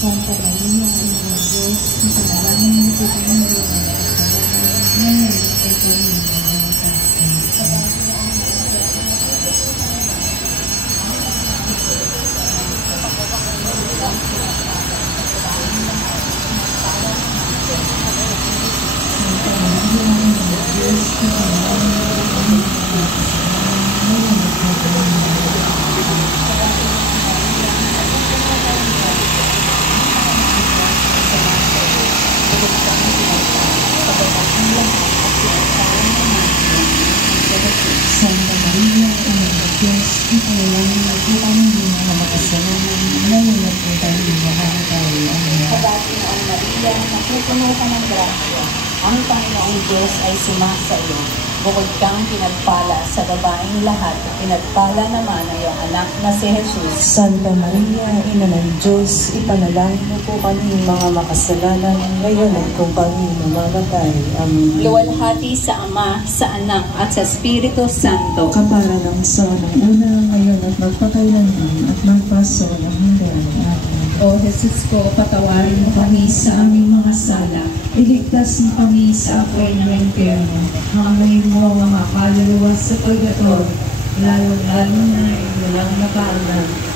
Santa Maria, Ina ng Diyos, ipanalangin mo po kami ng mga kasalanan, ngayon at kami ng mga taon. Santa Maria, Ina ng Diyos, ipanalangin mo po kami ng mga kasalanan, ngayon at kami ng mga Santa Maria, Ina ng Diyos, ipanalangin mo po kami ng mga makasalanan, ngayon at kung tayo makakatawa. Amen. Kabati noong Maria, napupuno ka ng grasya, ang Panginoong Diyos ay sumasa iyo. Bukod kang pinagpala sa babaeng lahat, pinagpala naman ang iyong anak na si Jesus. Santa Maria, Ina ng Diyos, ipanalangin mo po kami ng mga makasalanan, ngayon at kung kami mamamatay. Amen. Luwalhati sa Ama, sa Anak, at sa Espiritu Santo. Kapara ng ng una, ngayon at magpakailanman, at magpaso ng hanggan. Amen. O Jesus ko, patawarin mo kami sa aming mga sala. Iligtas mo kami sa apoy ng impyerno. Hangayin mo ang mga kaluluwa sa purgatorio, lalo-lalo na yung walang napaalam